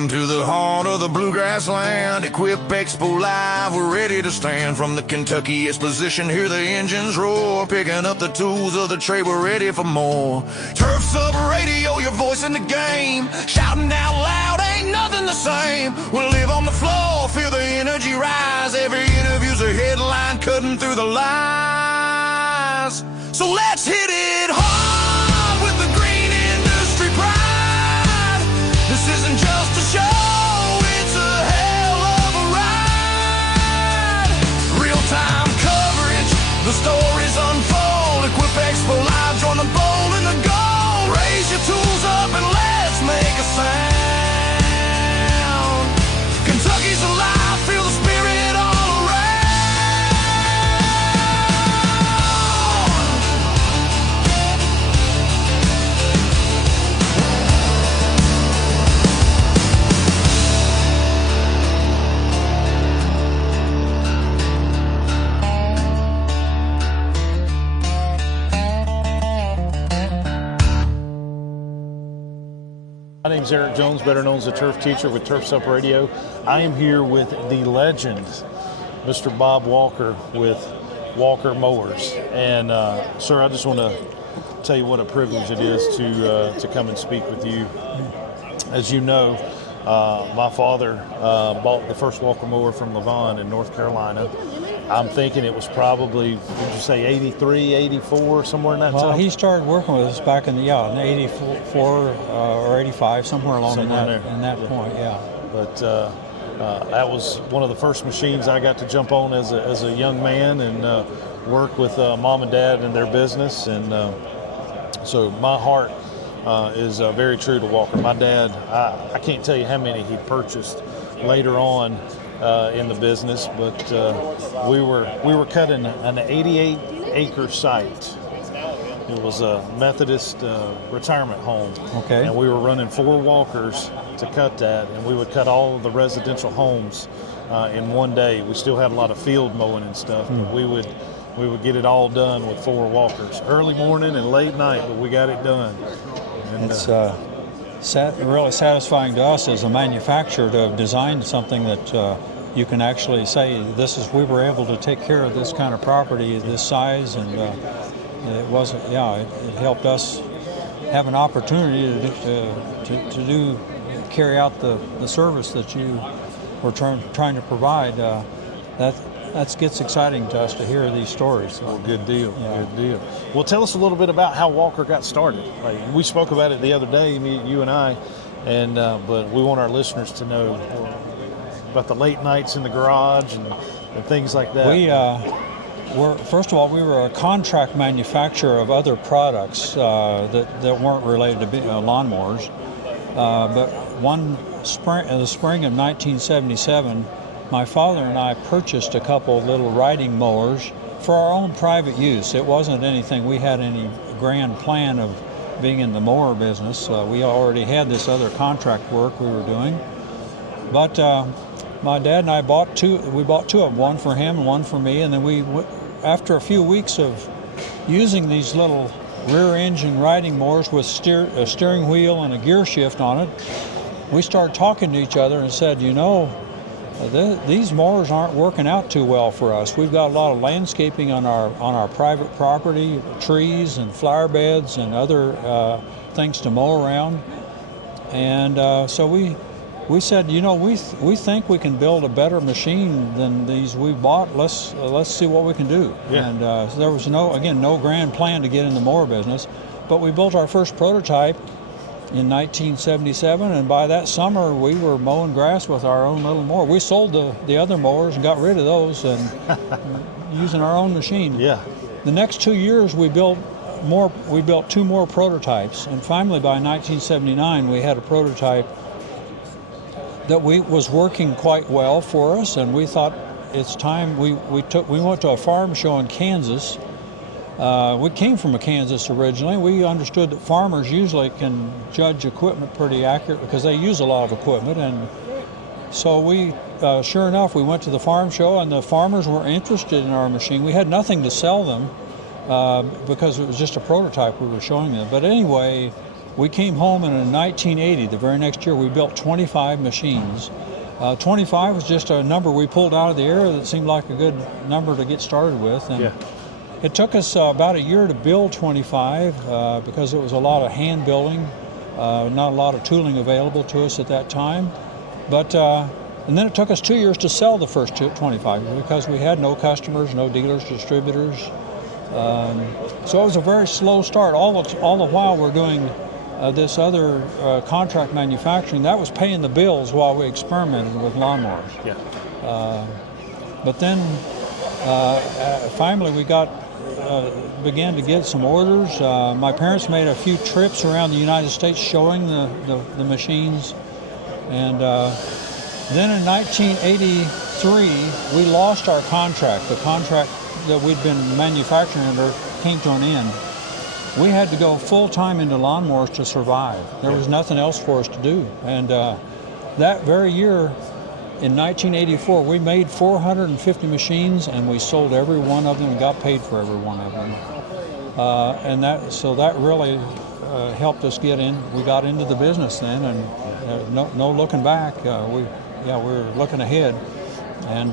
Welcome to the heart of the bluegrass land. Equip Expo Live, we're ready to stand. From the Kentucky Exposition, hear the engines roar. Picking up the tools of the trade, we're ready for more. Turf's up radio, your voice in the game. Shouting out loud, ain't nothing the same. We'll live on the floor, feel the energy rise. Every interview's a headline, cutting through the lies. So let's hit it hard with the green industry pride. This isn't just a show, it's a hell of a ride. Real-time coverage, the stories unfold. Equip Expo Live, join the bold and the gold. Raise your tools up and let's make a sound. Kentucky's alive, feel the spirit all around. My name's Eric Jones, better known as the Turf Teacher with Turf's Up Radio. I am here with the legend, Mr. Bob Walker with Walker Mowers. And sir, I just want to tell you what a privilege it is to come and speak with you. As you know, my father bought the first Walker mower from Louisville in North Carolina. I'm thinking it was probably, would you say 83, 84, somewhere in that time? Well, he started working with us back in the, in 84 or 85, somewhere along in that point, yeah. But that was one of the first machines I got to jump on as a young man and work with mom and dad in their business. And so my heart is very true to Walker. My dad, I can't tell you how many he purchased later on in the business, but we were cutting an 88-acre site. It was a Methodist retirement home, okay, and we were running 4 walkers to cut that, and we would cut all of the residential homes in one day. We still had a lot of field mowing and stuff, but we would get it all done with 4 walkers, early morning and late night, but we got it done. And, it's really satisfying to us as a manufacturer to have designed something that you can actually say, we were able to take care of this kind of property at this size, and it helped us have an opportunity to carry out the service that you were trying to provide. That gets exciting to us to hear these stories. Well, good deal, good deal. Well, tell us a little bit about how Walker got started. Like, we spoke about it the other day, you and I, and but we want our listeners to know about the late nights in the garage and things like that. First of all, we were a contract manufacturer of other products that weren't related to lawnmowers. But in the spring of 1977, my father and I purchased a couple of little riding mowers for our own private use. It wasn't anything we had any grand plan of being in the mower business. We already had this other contract work we were doing. But my dad and I bought 2. We bought 2 of them, one for him and one for me. And then after a few weeks of using these little rear engine riding mowers with a steering wheel and a gear shift on it, we started talking to each other and said, these mowers aren't working out too well for us. We've got a lot of landscaping on our private property, trees and flower beds and other things to mow around. And so we said, we think we can build a better machine than these we bought. Let's see what we can do. Yeah. And so there was no grand plan to get in the mower business, but we built our first prototype in 1977, and by that summer we were mowing grass with our own little mower. We sold the other mowers and got rid of those and using our own machine. Yeah. The next 2 years we built 2 more prototypes, and finally by 1979 we had a prototype that was working quite well for us, and we thought it's time. We went to a farm show in Kansas. We came from Kansas originally. We understood that farmers usually can judge equipment pretty accurate because they use a lot of equipment, and so sure enough, we went to the farm show, and the farmers were interested in our machine. We had nothing to sell them because it was just a prototype we were showing them. But anyway, we came home, and in 1980, the very next year, we built 25 machines. 25 was just a number we pulled out of the air that seemed like a good number to get started with. And it took us about a year to build 25 because it was a lot of hand building, not a lot of tooling available to us at that time. But and then it took us 2 years to sell the first 25 because we had no customers, no dealers, distributors. So it was a very slow start. All the while we're doing this other contract manufacturing, that was paying the bills while we experimented with lawnmowers. But then finally we began to get some orders. My parents made a few trips around the United States showing the machines. And then in 1983, we lost our contract. The contract that we'd been manufacturing under came to an end. We had to go full-time into lawnmowers to survive. There was nothing else for us to do. And that very year, in 1984, we made 450 machines, and we sold every one of them and got paid for every one of them. And that really helped us get in. We got into the business then, and no looking back. We were looking ahead. And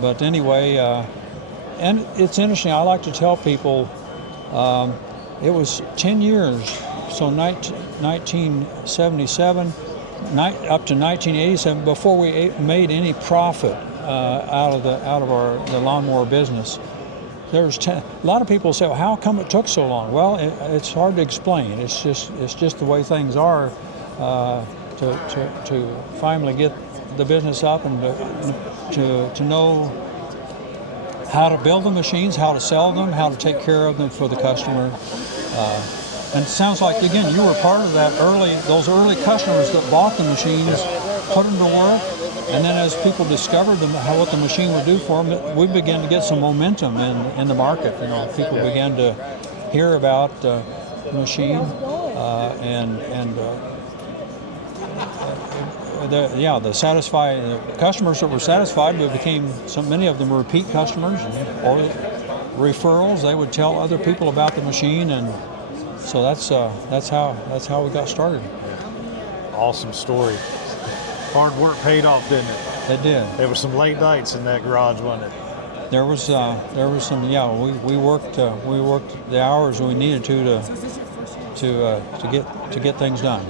but anyway, and it's interesting. I like to tell people. It was 10 years, so 1977 up to 1987 before we made any profit out of the lawnmower business. A lot of people say, well, how come it took so long? Well, it's hard to explain. It's just the way things are to finally get the business up and to know how to build the machines, how to sell them, how to take care of them for the customer. And it sounds like, again, you were part of those early customers that bought the machines, put them to work, and then as people discovered what the machine would do for them, we began to get some momentum in the market. People began to hear about the machine, the customers that were satisfied, but became many of them repeat customers or referrals. They would tell other people about the machine, and so that's how we got started. Awesome story. Hard work paid off, didn't it? It did. There were some late nights in that garage, wasn't it? There was some. We worked the hours we needed to get things done.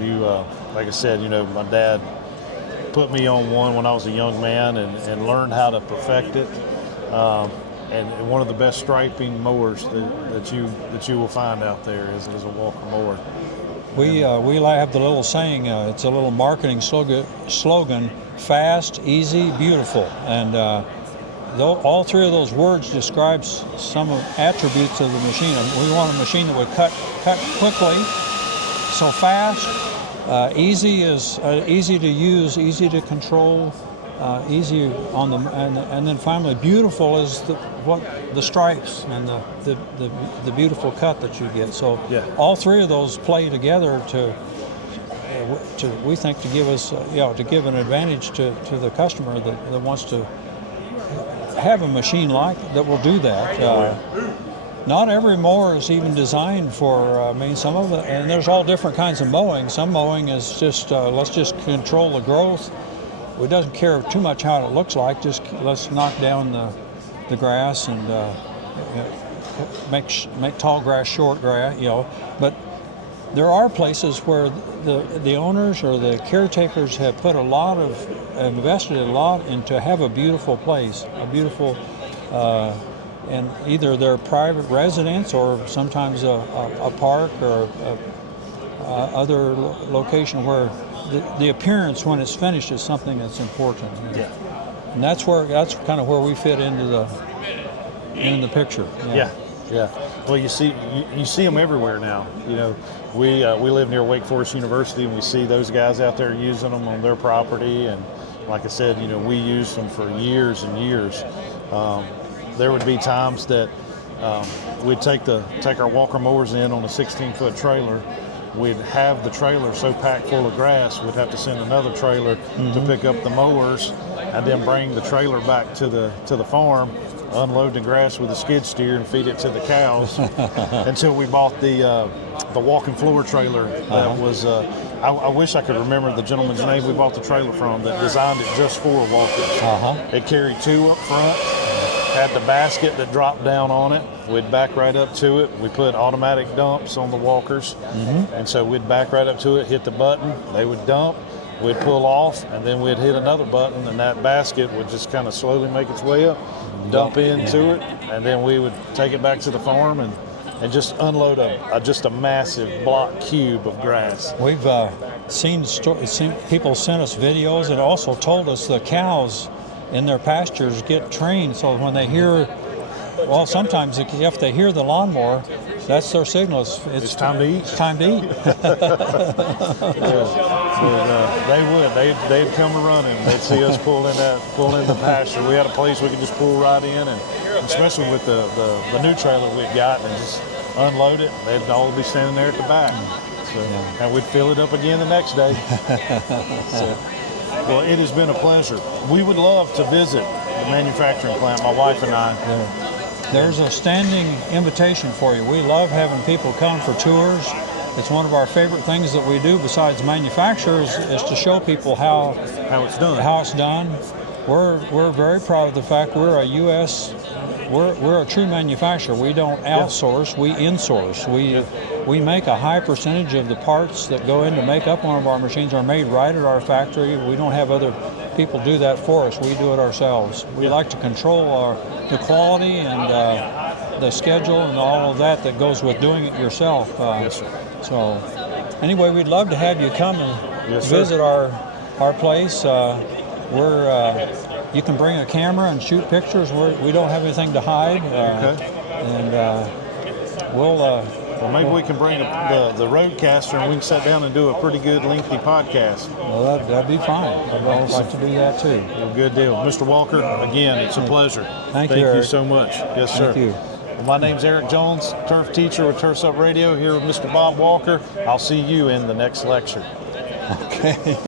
You, like I said, my dad put me on one when I was a young man and learned how to perfect it. And one of the best striping mowers that you will find out there is a Walker mower. We have the little saying. It's a little marketing slogan: fast, easy, beautiful. And all three of those words describes some attributes of the machine. We want a machine that would cut quickly, so fast. Easy is easy to use, easy to control, easy on the, and then finally beautiful is the stripes and the beautiful cut that you get. So all three of those play together to we think to give us to give an advantage to the customer that wants to have a machine that will do that. Not every mower is even designed for, some of the, and there's all different kinds of mowing. Some mowing is just, let's just control the growth. It doesn't care too much how it looks like, just let's knock down the grass and make tall grass short grass, But there are places where the owners or the caretakers have invested a lot into have a beautiful place, a beautiful, and either their private residence or sometimes a park or other location where the appearance when it's finished is something that's important. And that's kind of where we fit into the picture. Yeah. Well, you see them everywhere now. We live near Wake Forest University, and we see those guys out there using them on their property. And like I said, we used them for years and years. There would be times that we'd take our Walker mowers in on a 16-foot trailer. We'd have the trailer so packed full of grass, we'd have to send another trailer to pick up the mowers, and then bring the trailer back to the farm unload the grass with a skid steer and feed it to the cows until we bought the walking floor trailer. That was I wish I could remember the gentleman's name we bought the trailer from that designed it just for walkers. It carried 2 up front, had the basket that dropped down on it. We'd back right up to it. We put automatic dumps on the walkers, and so we'd back right up to it, hit the button, they would dump, we'd pull off, and then we'd hit another button, and that basket would just kind of slowly make its way up, dump into it, and then we would take it back to the farm and just unload just a massive block cube of grass. We've seen people send us videos and also told us the cows in their pastures get trained so when they hear, well, sometimes if they hear the lawnmower, that's their signal. It's time to eat. It's time to eat. They'd come running. They'd see us pull in the pasture. We had a place we could just pull right in, and especially with the new trailer we'd got, and just unload it. They'd all be standing there at the back. So, and we'd fill it up again the next day. Well, it has been a pleasure. We would love to visit the manufacturing plant, my wife and I. There's a standing invitation for you. We love having people come for tours. It's one of our favorite things that we do besides manufacturers is to show people how it's done. We're very proud of the fact we're a true manufacturer. We don't outsource, we insource. We make a high percentage of the parts that go in to make up one of our machines are made right at our factory. We don't have other people do that for us. We do it ourselves. We like to control the quality and the schedule and all of that goes with doing it yourself. Yes, sir. So anyway, we'd love to have you come and visit our place. You can bring a camera and shoot pictures. We don't have anything to hide. And well, maybe we can bring the Roadcaster and we can sit down and do a pretty good lengthy podcast. Well, that'd be fine. I'd like to do that too. Well, good deal. Mr. Walker, again, it's a pleasure. Thank you, Eric. So much. Yes, sir. Thank you. Well, my name's Eric Jones, turf teacher with Turfette Radio here with Mr. Bob Walker. I'll see you in the next lecture. Okay.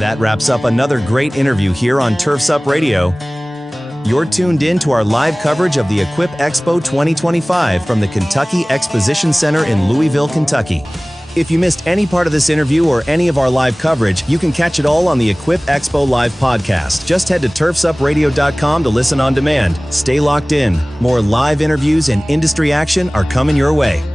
That wraps up another great interview here on Turfette Radio. You're tuned in to our live coverage of the Equip Expo 2025 from the Kentucky Exposition Center in Louisville, Kentucky. If you missed any part of this interview or any of our live coverage, you can catch it all on the Equip Expo Live podcast. Just head to turfsupradio.com to listen on demand. Stay locked in. More live interviews and industry action are coming your way.